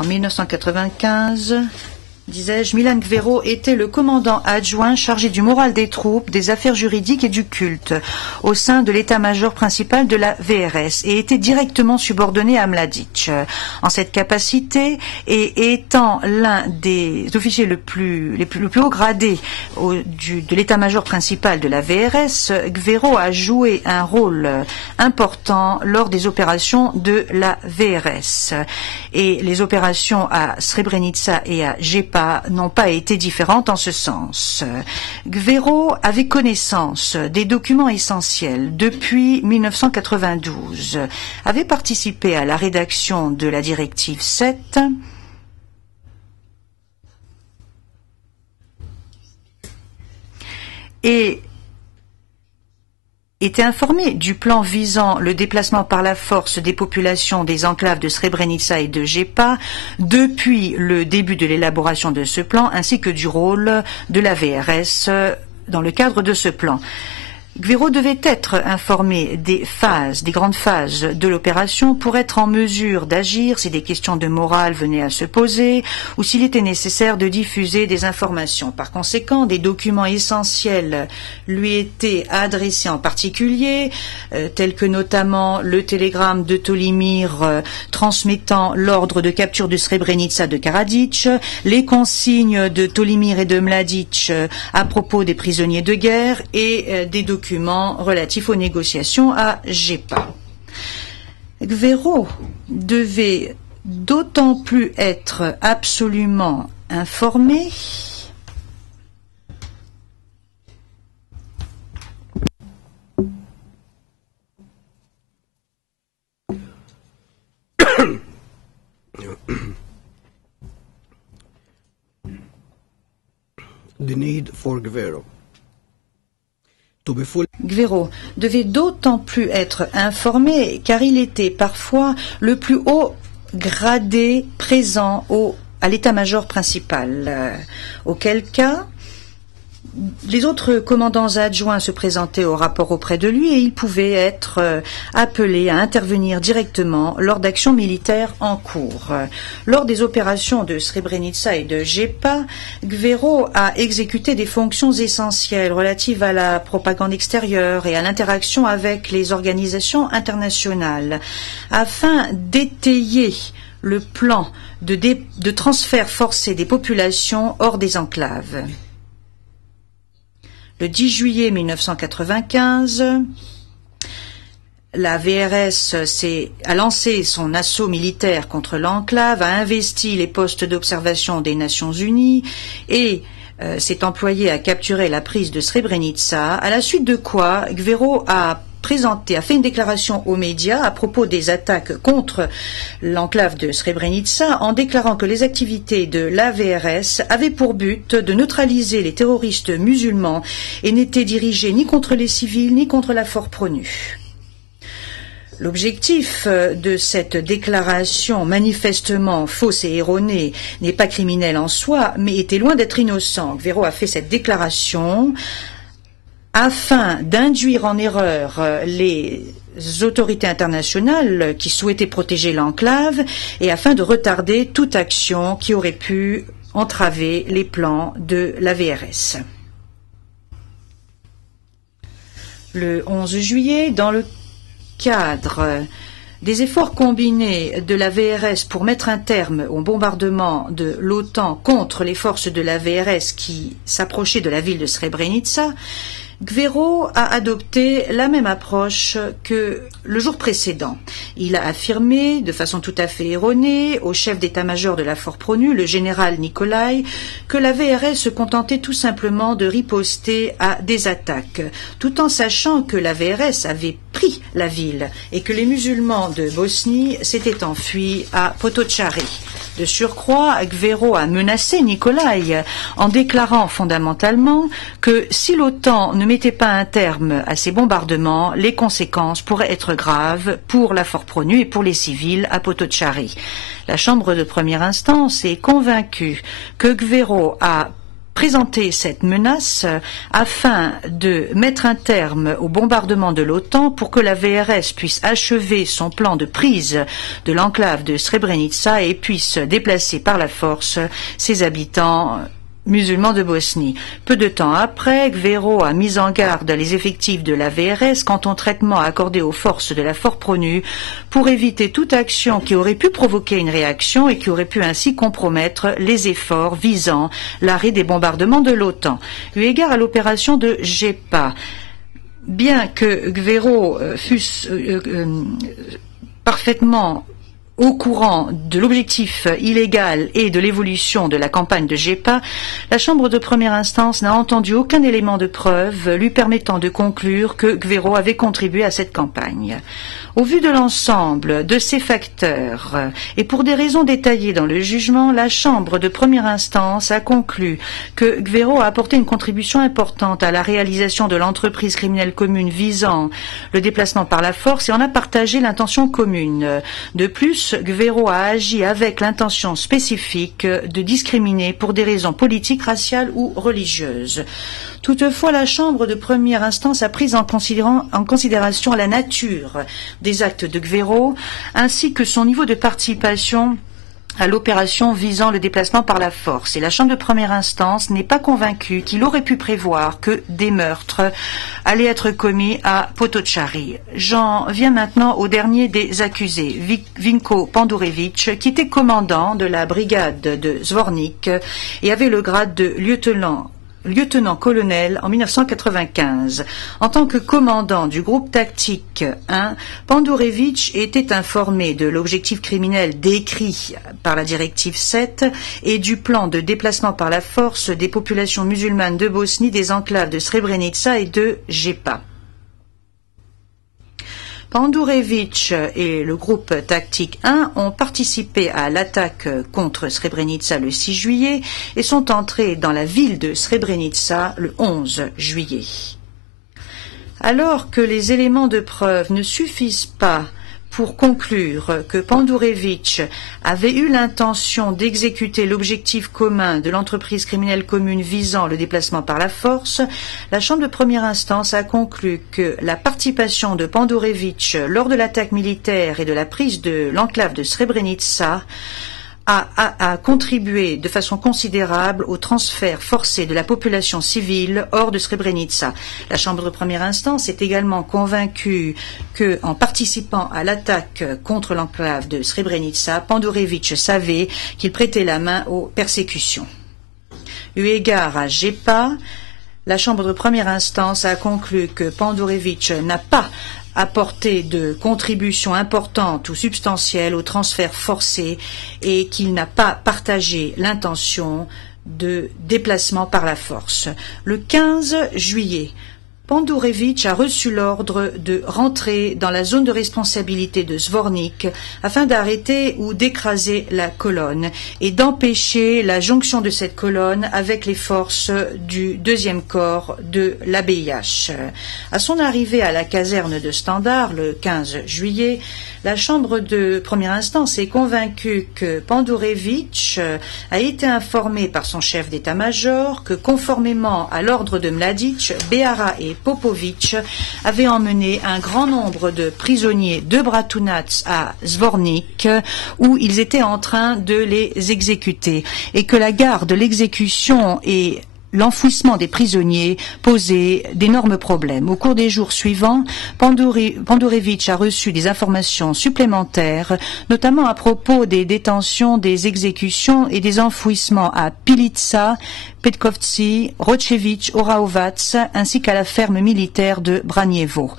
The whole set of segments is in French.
En 1995, disais-je, Milan Gvero était le commandant adjoint chargé du moral des troupes, des affaires juridiques et du culte au sein de l'état-major principal de la VRS et était directement subordonné à Mladic. En cette capacité et étant l'un des officiers le plus haut gradé de l'état-major principal de la VRS, Gvero a joué un rôle important lors des opérations de la VRS. Et les opérations à Srebrenica et à Jepa n'ont pas été différentes en ce sens. Gvero avait connaissance des documents essentiels depuis 1992, avait participé à la rédaction de la directive 7 et était informé du plan visant le déplacement par la force des populations des enclaves de Srebrenica et de Jepa depuis le début de l'élaboration de ce plan, ainsi que du rôle de la VRS dans le cadre de ce plan. Gvero devait être informé des grandes phases de l'opération pour être en mesure d'agir si des questions de morale venaient à se poser ou s'il était nécessaire de diffuser des informations. Par conséquent, des documents essentiels lui étaient adressés en particulier, tels que notamment le télégramme de Tolimir transmettant l'ordre de capture de Srebrenica de Karadzic, les consignes de Tolimir et de Mladic à propos des prisonniers de guerre et des documents relatifs aux négociations à Jepa. Gvero devait d'autant plus être absolument informé the need for Gvero. Gvero devait d'autant plus être informé car il était parfois le plus haut gradé présent à l'état-major principal, auquel cas les autres commandants adjoints se présentaient au rapport auprès de lui et il pouvait être appelé à intervenir directement lors d'actions militaires en cours. Lors des opérations de Srebrenica et de Jepa, Gvero a exécuté des fonctions essentielles relatives à la propagande extérieure et à l'interaction avec les organisations internationales afin d'étayer le plan de transfert forcé des populations hors des enclaves. Le 10 juillet 1995, la VRS a lancé son assaut militaire contre l'enclave, a investi les postes d'observation des Nations Unies et s'est employé à capturer la prise de Srebrenica, à la suite de quoi Gvero a fait une déclaration aux médias à propos des attaques contre l'enclave de Srebrenica en déclarant que les activités de l'AVRS avaient pour but de neutraliser les terroristes musulmans et n'étaient dirigées ni contre les civils ni contre la Force-Pronu. L'objectif de cette déclaration manifestement fausse et erronée n'est pas criminel en soi, mais était loin d'être innocent. Gvero a fait cette déclaration afin d'induire en erreur les autorités internationales qui souhaitaient protéger l'enclave et afin de retarder toute action qui aurait pu entraver les plans de la VRS. Le 11 juillet, dans le cadre des efforts combinés de la VRS pour mettre un terme au bombardement de l'OTAN contre les forces de la VRS qui s'approchaient de la ville de Srebrenica, Gvero a adopté la même approche que le jour précédent. Il a affirmé, de façon tout à fait erronée, au chef d'état-major de la Force-Pronu, le général Nikolai, que la VRS se contentait tout simplement de riposter à des attaques, tout en sachant que la VRS avait pris la ville et que les musulmans de Bosnie s'étaient enfuis à Potocari. De surcroît, Gvero a menacé Nikolai en déclarant fondamentalement que si l'OTAN ne mettait pas un terme à ces bombardements, les conséquences pourraient être graves pour la Force-Pronu et pour les civils à Potocari. La Chambre de première instance est convaincue que Gvero a présenté cette menace afin de mettre un terme au bombardement de l'OTAN pour que la VRS puisse achever son plan de prise de l'enclave de Srebrenica et puisse déplacer par la force ses habitants musulmans de Bosnie. Peu de temps après, Gvero a mis en garde les effectifs de la VRS quant au traitement accordé aux forces de la Force-Pronu pour éviter toute action qui aurait pu provoquer une réaction et qui aurait pu ainsi compromettre les efforts visant l'arrêt des bombardements de l'OTAN. Eu égard à l'opération de GEPA, bien que Gvero fût parfaitement au courant de l'objectif illégal et de l'évolution de la campagne de GEPA, la Chambre de première instance n'a entendu aucun élément de preuve lui permettant de conclure que Gvero avait contribué à cette campagne. Au vu de l'ensemble de ces facteurs, et pour des raisons détaillées dans le jugement, la Chambre de première instance a conclu que Gvero a apporté une contribution importante à la réalisation de l'entreprise criminelle commune visant le déplacement par la force et en a partagé l'intention commune. De plus, Gvero a agi avec l'intention spécifique de discriminer pour des raisons politiques, raciales ou religieuses. Toutefois, la Chambre de première instance a pris en considération la nature des actes de Gvero ainsi que son niveau de participation à l'opération visant le déplacement par la force. Et la Chambre de première instance n'est pas convaincue qu'il aurait pu prévoir que des meurtres allaient être commis à Potocari. J'en viens maintenant au dernier des accusés, Vinko Pandurevic, qui était commandant de la brigade de Zvornik et avait le grade de lieutenant-colonel en 1995. En tant que commandant du groupe tactique 1, Pandurevic était informé de l'objectif criminel décrit par la directive 7 et du plan de déplacement par la force des populations musulmanes de Bosnie, des enclaves de Srebrenica et de GEPA. Pandurevic et le groupe tactique 1 ont participé à l'attaque contre Srebrenica le 6 juillet et sont entrés dans la ville de Srebrenica le 11 juillet. Alors que les éléments de preuve ne suffisent pas pour conclure que Pandurevic avait eu l'intention d'exécuter l'objectif commun de l'entreprise criminelle commune visant le déplacement par la force, la Chambre de première instance a conclu que la participation de Pandurevic lors de l'attaque militaire et de la prise de l'enclave de Srebrenica a contribué de façon considérable au transfert forcé de la population civile hors de Srebrenica. La Chambre de première instance est également convaincue que, en participant à l'attaque contre l'enclave de Srebrenica, Pandurevic savait qu'il prêtait la main aux persécutions. Eu égard à GEPA, la Chambre de première instance a conclu que Pandurevic n'a pas apporter de contributions importantes ou substantielles au transfert forcé et qu'il n'a pas partagé l'intention de déplacement par la force. Le 15 juillet, Pandurevic a reçu l'ordre de rentrer dans la zone de responsabilité de Zvornik afin d'arrêter ou d'écraser la colonne et d'empêcher la jonction de cette colonne avec les forces du 2e corps de l'ABIH. À son arrivée à la caserne de Standard le 15 juillet, la Chambre de première instance est convaincue que Pandurevic a été informé par son chef d'état-major que, conformément à l'ordre de Mladic, Behara et Popovic avaient emmené un grand nombre de prisonniers de Bratunac à Zvornik où ils étaient en train de les exécuter et que la gare de l'exécution et l'enfouissement des prisonniers posait d'énormes problèmes. Au cours des jours suivants, Pandurevic a reçu des informations supplémentaires, notamment à propos des détentions, des exécutions et des enfouissements à Pilica, Petkovci, Rochevich, Oraovac, ainsi qu'à la ferme militaire de Branievo.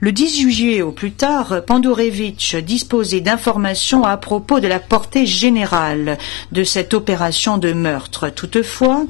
Le 10 juillet au plus tard, Pandurevic disposait d'informations à propos de la portée générale de cette opération de meurtre. Toutefois,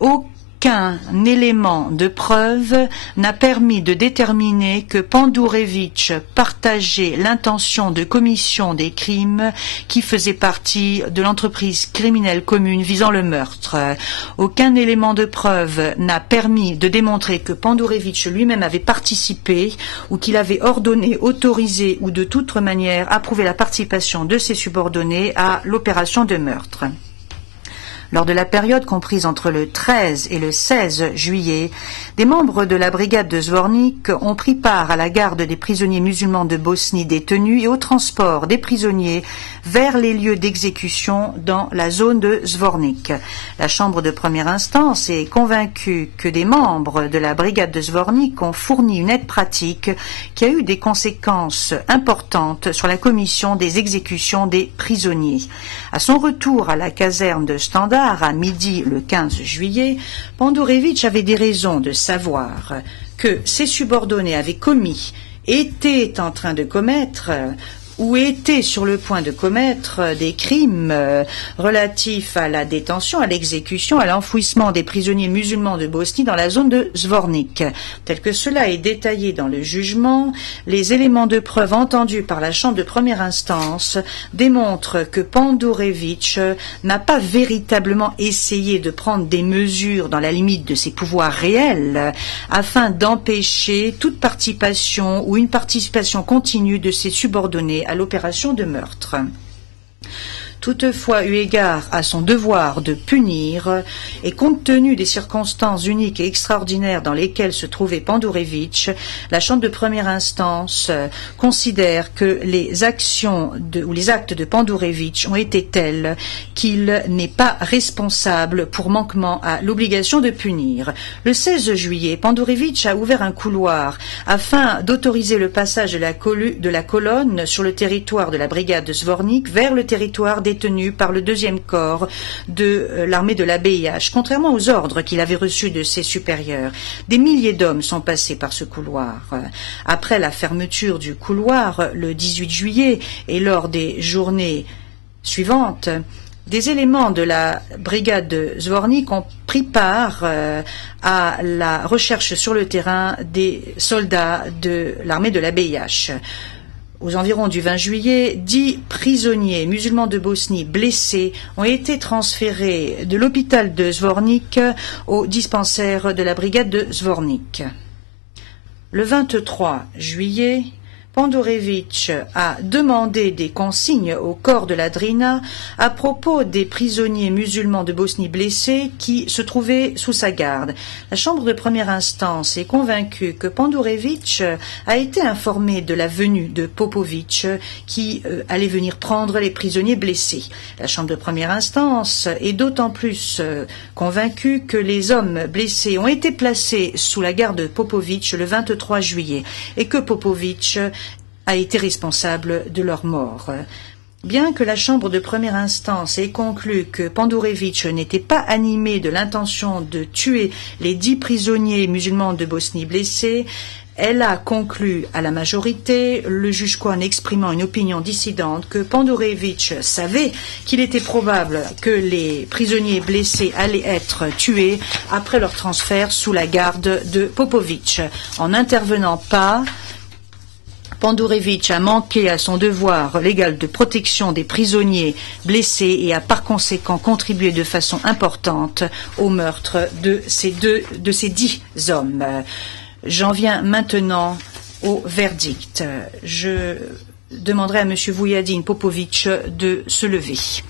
aucun élément de preuve n'a permis de déterminer que Pandurevic partageait l'intention de commission des crimes qui faisaient partie de l'entreprise criminelle commune visant le meurtre. Aucun élément de preuve n'a permis de démontrer que Pandurevic lui-même avait participé ou qu'il avait ordonné, autorisé ou de toute manière approuvé la participation de ses subordonnés à l'opération de meurtre. Lors de la période comprise entre le 13 et le 16 juillet, des membres de la brigade de Zvornik ont pris part à la garde des prisonniers musulmans de Bosnie détenus et au transport des prisonniers vers les lieux d'exécution dans la zone de Zvornik. La chambre de première instance est convaincue que des membres de la brigade de Zvornik ont fourni une aide pratique qui a eu des conséquences importantes sur la commission des exécutions des prisonniers. À son retour à la caserne de Standard à midi le 15 juillet, Pandourevitch avait des raisons de savoir que ses subordonnés avaient commis, étaient en train de commettre ou étaient sur le point de commettre des crimes relatifs à la détention, à l'exécution, à l'enfouissement des prisonniers musulmans de Bosnie dans la zone de Zvornik. Tel que cela est détaillé dans le jugement, les éléments de preuve entendus par la chambre de première instance démontrent que Pandourevitch n'a pas véritablement essayé de prendre des mesures dans la limite de ses pouvoirs réels afin d'empêcher toute participation ou une participation continue de ses subordonnés à l'opération de meurtre. Toutefois, eu égard à son devoir de punir, et compte tenu des circonstances uniques et extraordinaires dans lesquelles se trouvait Pandourevitch, la Chambre de première instance considère que les actions ou les actes de Pandourevitch ont été tels qu'il n'est pas responsable pour manquement à l'obligation de punir. Le 16 juillet, Pandourevitch a ouvert un couloir afin d'autoriser le passage de la colonne sur le territoire de la brigade de Zvornik vers le territoire détenu par le 2e corps de l'armée de la BIH, contrairement aux ordres qu'il avait reçus de ses supérieurs. Des milliers d'hommes sont passés par ce couloir. Après la fermeture du couloir le 18 juillet et lors des journées suivantes, des éléments de la brigade de Zvornik ont pris part à la recherche sur le terrain des soldats de l'armée de la BIH. Aux environs du 20 juillet, 10 prisonniers musulmans de Bosnie blessés ont été transférés de l'hôpital de Zvornik au dispensaire de la brigade de Zvornik. Le 23 juillet, Pandourevitch a demandé des consignes au corps de la Drina à propos des prisonniers musulmans de Bosnie blessés qui se trouvaient sous sa garde. La chambre de première instance est convaincue que Pandourevitch a été informé de la venue de Popović qui allait venir prendre les prisonniers blessés. La chambre de première instance est d'autant plus convaincue que les hommes blessés ont été placés sous la garde de Popović le 23 juillet et que Popović a été responsable de leur mort. Bien que la chambre de première instance ait conclu que Pandourevitch n'était pas animé de l'intention de tuer les 10 prisonniers musulmans de Bosnie blessés, elle a conclu à la majorité, le juge Cohen exprimant une opinion dissidente, que Pandourevitch savait qu'il était probable que les prisonniers blessés allaient être tués après leur transfert sous la garde de Popović. En n'intervenant pas, Pandourevitch a manqué à son devoir légal de protection des prisonniers blessés et a par conséquent contribué de façon importante au meurtre de ces 10 hommes. J'en viens maintenant au verdict. Je demanderai à M. Vujadin Popović de se lever.